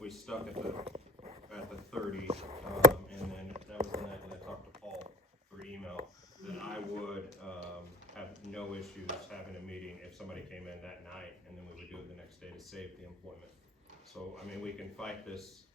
if we stuck at the 30, and then that was the night that I talked to Paul through email, then I would, have no issues having a meeting if somebody came in that night, and then we would do it the next day to save the employment. So, I mean, we can fight this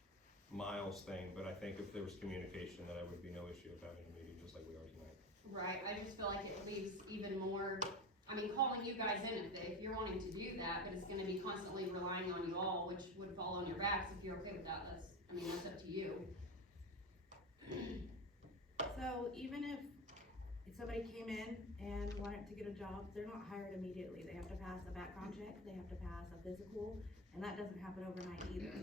miles thing, but I think if there was communication, that I would be no issue of having a meeting, just like we are tonight. Right, I just feel like it leaves even more, I mean, calling you guys in if you're wanting to do that, but it's gonna be constantly relying on you all, which would fall on your backs. If you're okay with that, that's up to you. So even if somebody came in and wanted to get a job, they're not hired immediately. They have to pass a background check, they have to pass a physical, and that doesn't happen overnight either.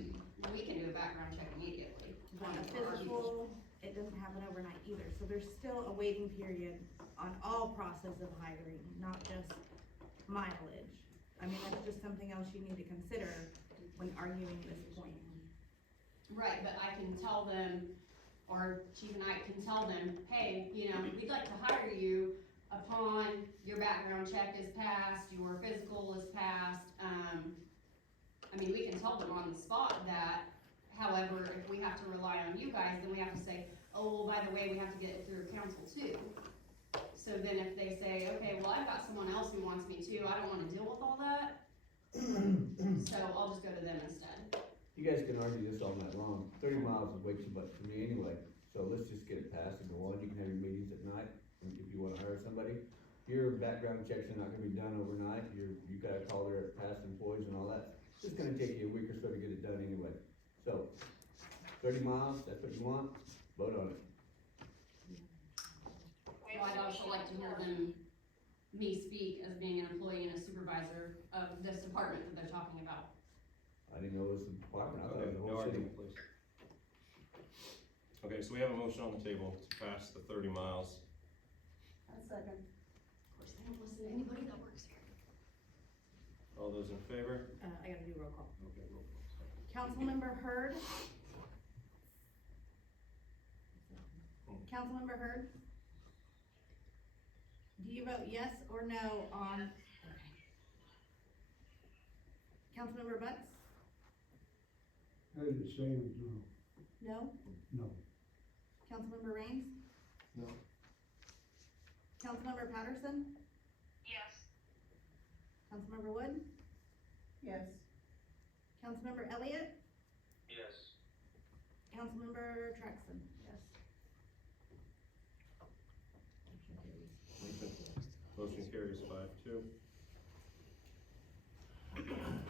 We can do a background check immediately. On a physical, it doesn't happen overnight either. So there's still a waiting period on all process of hiring, not just mileage. I mean, that's just something else you need to consider when arguing this point. Right, but I can tell them, or Chief and I can tell them, hey, you know, we'd like to hire you upon your background check is passed, your physical is passed. I mean, we can tell them on the spot that. However, if we have to rely on you guys, then we have to say, oh, well, by the way, we have to get it through council too. So then if they say, okay, well, I've got someone else who wants me too, I don't wanna deal with all that, so I'll just go to them instead. You guys can argue this all night long. 30 miles is way too much for me anyway. So let's just get it passed and go on. You can have your meetings at night, and if you wanna hire somebody. Your background checks are not gonna be done overnight. You gotta call their past employees and all that. It's just gonna take you a week or so to get it done anyway. So, 30 miles, that's what you want, vote on it. Well, I'd also like to hear me speak as being an employee and a supervisor of this department that they're talking about. I didn't know it was the department, I thought Okay, it was the no whole city. argument, please. Okay, so we have a motion on the table to pass the 30 miles. Second. Of course, they don't listen to anybody that works here. All those in favor? I gotta do roll call. Okay, roll call. Councilmember Hurd. Councilmember Hurd. Do you vote yes or no on? Councilmember Butts? I would say no. No? No. Councilmember Raines? No. Councilmember Patterson? Yes. Councilmember Wood? Yes. Councilmember Elliott? Yes. Councilmember Traxton? Yes. Motion carries 5-2.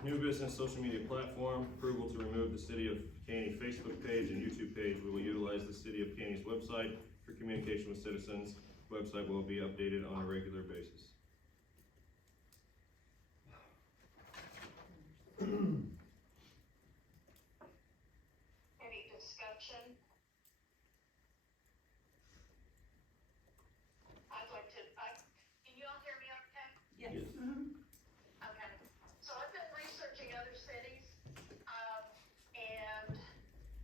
New business social media platform, approval to remove the City of Caney Facebook page and YouTube page. We will utilize the City of Caney's website for communication with citizens. Website will be updated on a regular basis. Any discussion? Can you all hear me okay? Yes. Okay, so I've been researching other cities, and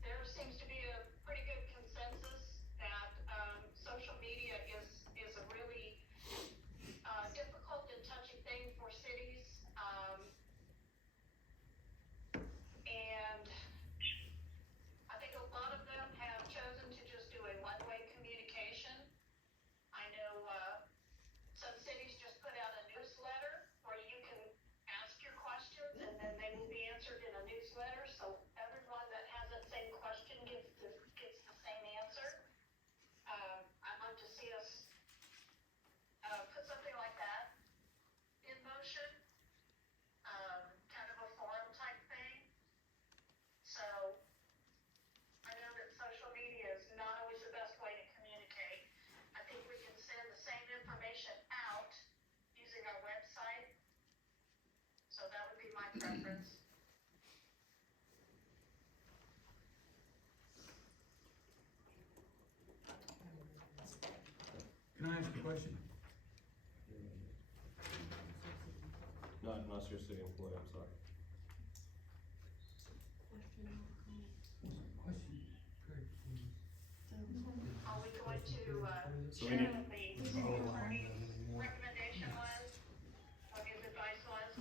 there seems to be a pretty good consensus that, social media is a really, difficult and touchy thing for cities, and I think a lot of them have chosen to just do a one-way communication. I know, some cities just put out a newsletter where you can ask your questions and then they will be answered in a newsletter, so everyone that has that same question gets the same answer. I'd love to see us, put something like that in motion, kind of a forum type thing. So, I know that social media is not always the best way to communicate. I think we can send the same information out using our website. So that would be my preference. Can I ask a question? Not your city employee, I'm sorry. Question. Are we going to, So we share need- what the city attorney's recommendation was? What his advice was?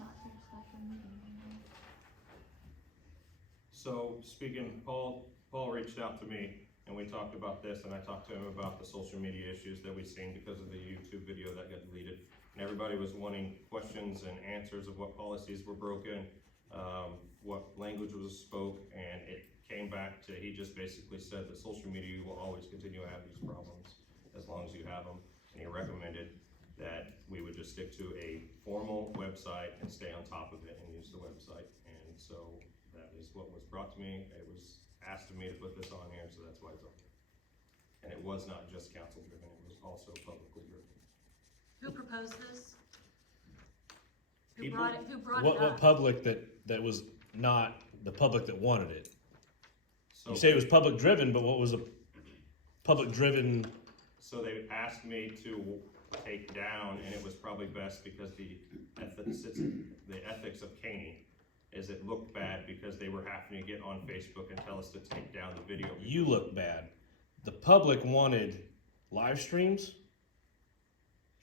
So So speaking, Paul reached out to me and we talked about this, and I talked to him about the social media issues that we've seen because of the YouTube video that got deleted. And everybody was wanting questions and answers of what policies were broken, what language was spoke, and it came back to, he just basically said that social media will always continue to have these problems as long as you have them. And he recommended that we would just stick to a formal website and stay on top of it and use the website. And so that is what was brought to me. It was asked of me to put this on here, so that's why it's on here. And it was not just council driven, it was also publicly driven. Who proposed this? Who People? brought it, who brought it What up? public that was not the public that wanted it? So, You say it was public driven, but what was a public driven? so they asked me to take down, and it was probably best because the ethics of Caney is it looked bad because they were having to get on Facebook and tell us to take down the video. You look bad. The public wanted live streams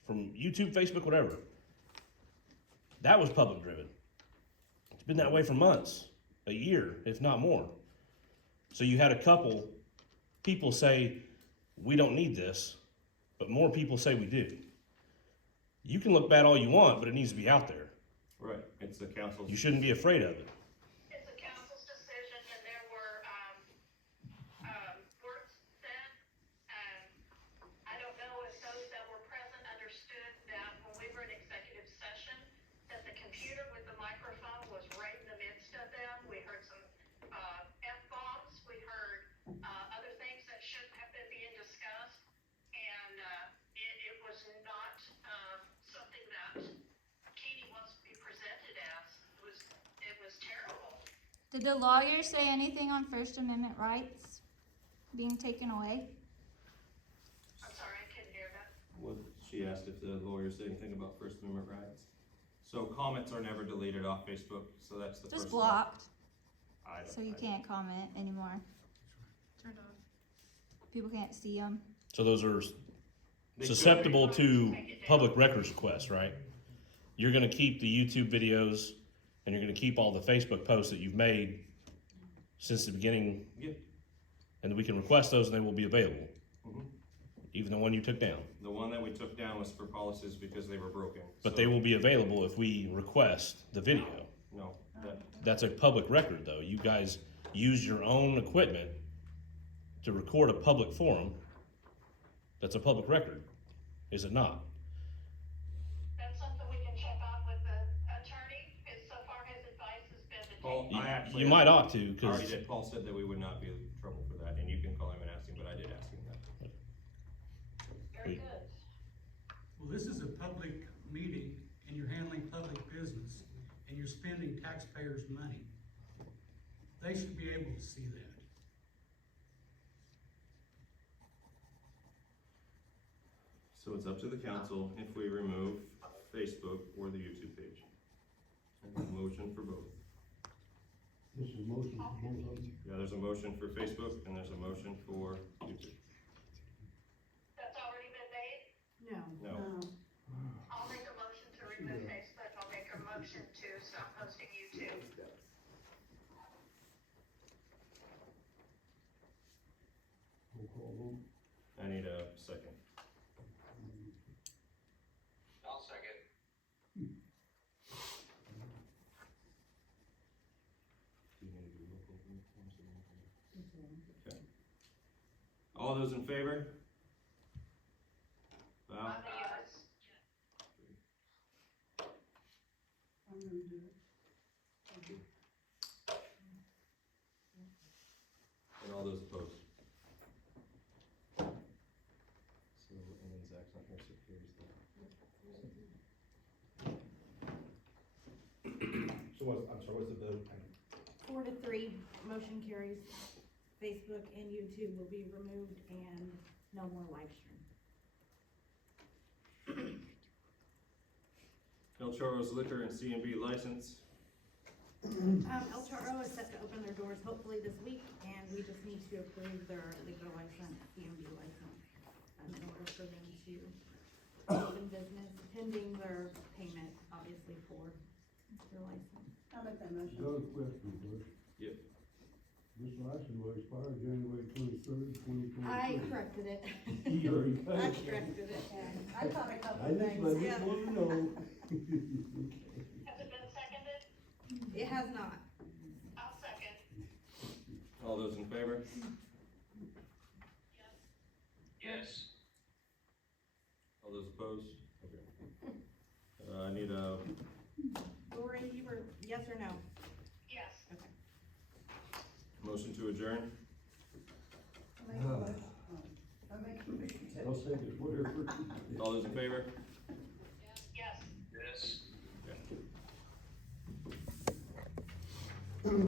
from YouTube, Facebook, whatever. That was public driven. It's been that way for months, a year, if not more. So you had a couple people say, we don't need this, but more people say we do. You can look bad all you want, but it needs to be out there. Right, it's the council's. You shouldn't be afraid of it. It's a council's decision, and there were, words said, I don't know if those that were present understood that when we were in executive session, that the computer with the microphone was right in the midst of them. We heard some, F-bombs, we heard, other things that shouldn't have been being discussed, and, it was not, something that Katie wants to be presented as. It was terrible. Did the lawyer say anything on First Amendment rights being taken away? I'm sorry, I couldn't hear that. What, she asked if the lawyer said anything about First Amendment rights. So comments are never deleted off Facebook, so that's the first. Just blocked, I don't- so you I- can't comment anymore. Turned on. People can't see them. So those are They should- susceptible to public records requests, right? You're gonna keep the YouTube videos and you're gonna keep all the Facebook posts that you've made since the beginning. Yeah. And we can request those and they will be available. Mhm. Even the one you took down. The one that we took down was for policies because they were broken. But So, they will be available if we request the video. No, that, That's a public record though. You guys use your own equipment to record a public forum. That's a public record, is it not? That's something we can check on with the attorney, because so far his advice has been to Paul, take. I actually. You might ought to, I already cause did. Paul said that we would not be in trouble for that, and you can call him and ask him, but I did ask him that. Very good. Well, this is a public meeting and you're handling public business and you're spending taxpayers' money. They should be able to see that. So it's up to the council if we remove Facebook or the YouTube page. And a motion for both. This is motion for both of them. Yeah, there's a motion for Facebook and there's a motion for YouTube. That's already been made. No. No, I'll make a motion to remove Facebook. I'll make a motion to stop posting YouTube. Roll call vote. I need a second. I'll second. Do you need to do roll call vote? Okay. All those in favor? Val? I'm a yes. I'm gonna do it. And all those opposed? So, and then Zach's not here, so carries that. So what's, I'm sorry, what's the vote? 4-3, motion carries. Facebook and YouTube will be removed and no more live stream. El Chorro's Liquor and C&B license. El Chorro is set to open their doors hopefully this week, and we just need to approve their liquor license, CMB license, in order for them to open business, pending their payment, obviously, for their license. Got a question first. This license will expire January 23rd, 2023. I corrected it. You already got I it. corrected it. I caught a couple I of just, things. I just Yeah. want to know. Has it been seconded? It has not. I'll second. All those in favor? Yes. All those opposed? Okay. I need a, Lori, you were yes or no? Yes. motion to adjourn. I'll say this, whatever. All those in favor?